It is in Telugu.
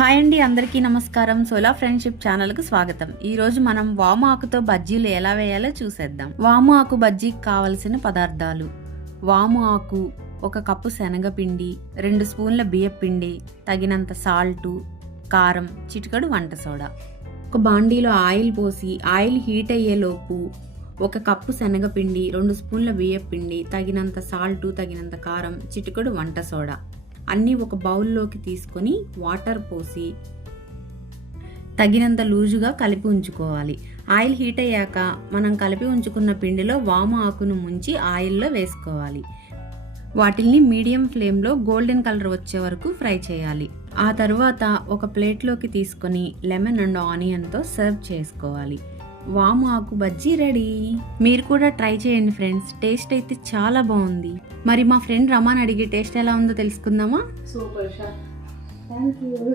హాయ్ అండి, అందరికీ నమస్కారం. సోలా ఫ్రెండ్షిప్ ఛానల్కు స్వాగతం. ఈరోజు మనం వాము ఆకుతో బజ్జీలు ఎలా వేయాలో చూసేద్దాం. వాము ఆకు బజ్జీకి కావలసిన పదార్థాలు: వాము ఆకు, 1 కప్పు శనగపిండి, 2 స్పూన్ల బియ్యపిండి, తగినంత సాల్టు, కారం, చిటికెడు వంట సోడా. ఒక బాండీలో ఆయిల్ పోసి ఆయిల్ హీట్ అయ్యేలోపు 1 కప్పు శనగపిండి, 2 స్పూన్ల బియ్యపిండి, తగినంత సాల్టు, తగినంత కారం, చిటికెడు వంట సోడా అన్నీ ఒక బౌల్లోకి తీసుకొని వాటర్ పోసి తగినంత లూజుగా కలిపి ఉంచుకోవాలి. ఆయిల్ హీట్ అయ్యాక మనం కలిపి ఉంచుకున్న పిండిలో వాము ఆకును ముంచి ఆయిల్లో వేసుకోవాలి. వాటిల్ని మీడియం ఫ్లేమ్లో గోల్డెన్ కలర్ వచ్చే వరకు ఫ్రై చేయాలి. ఆ తర్వాత ఒక ప్లేట్లోకి తీసుకొని లెమన్ అండ్ ఆనియన్తో సర్వ్ చేసుకోవాలి. వాము ఆకు బజ్జీ రెడీ. మీరు కూడా ట్రై చేయండి ఫ్రెండ్స్. టేస్ట్ అయితే చాలా బాగుంది. మరి మా ఫ్రెండ్ రమాన్ అడిగి టేస్ట్ ఎలా ఉందో తెలుసుకుందామా? సూపర్ షా. Thank you.